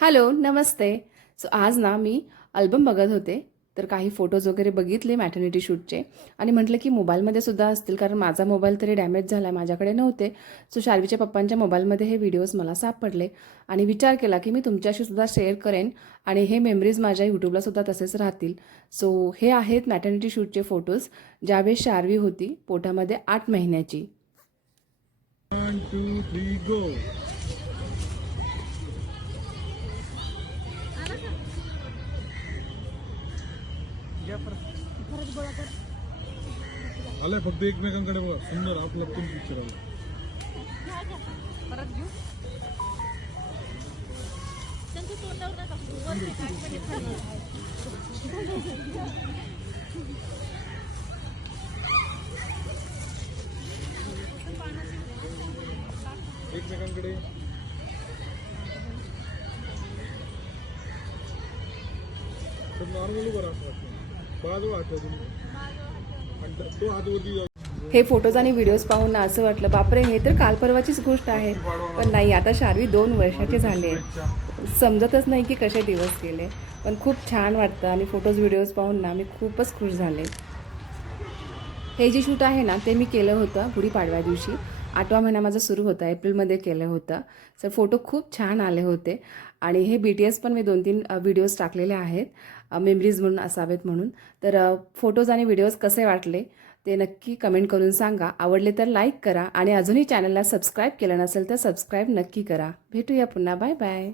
Hello, नमस्ते. So आज ना मी album बघत होते, तर काही फोटोज वगैरे बघितले मॅटर्निटी शूटचे आणि म्हटलं की मोबाईलमध्ये सुद्धा असतील, कारण माझा मोबाईल तरी डॅमेज झाला आहे, माझ्याकडे नव्हते. सो शार्वीच्या पप्पांच्या मोबाईलमध्ये हे व्हिडिओज मला सापडले आणि विचार केला की मी तुमच्याशी सुद्धा शेअर करेन आणि हे मेमरीज माझ्या यूट्यूबला सुद्धा तसेच राहतील. सो हे आहेत मॅटर्निटी शूटचे फोटोज, ज्यावेळेस शार्वी होती पोटामध्ये 8 महिन्याची. 1 2 3 गो. आलाय फक्त एकमेकांकडे बघा. सुंदर आपला पण पिक्चर आला. एकमेकांकडे नॉर्मली बरं असं वाटतं. बाजू वाटतं तुम्ही आणि तो हात वरती हे फोटोज आणि व्हिडिओज पाहून ना असं वाटलं, बापरे, हे तर काल परवाचीच गोष्ट आहे. पण नाही, आता शार्वी 2 वर्षाची झाली आहे. समजतच नाही की कसे दिवस गेले. पण खूप छान वाटतं आणि फोटोज व्हिडिओज पाहून ना मी खूपच खुश झाले. हे जे शूट आहे ना ते मी केलं होतं गुढीपाडव्या दिवशी. 8वा महिना माझा सुरू होता, एप्रिलमध्ये केलं होतं. तर फोटो खूप छान आले होते आणि हे BTS पण मी 2-3 व्हिडिओज टाकलेले आहेत, मेमरीज म्हणून असावेत म्हणून. तर फोटोज आणि व्हिडिओज कसे वाटले ते नक्की कमेंट करून सांगा. आवडले तर लाईक करा आणि अजूनही चॅनलला सबस्क्राईब केलं नसेल तर सबस्क्राईब नक्की करा. भेटूया पुन्हा. Bye bye.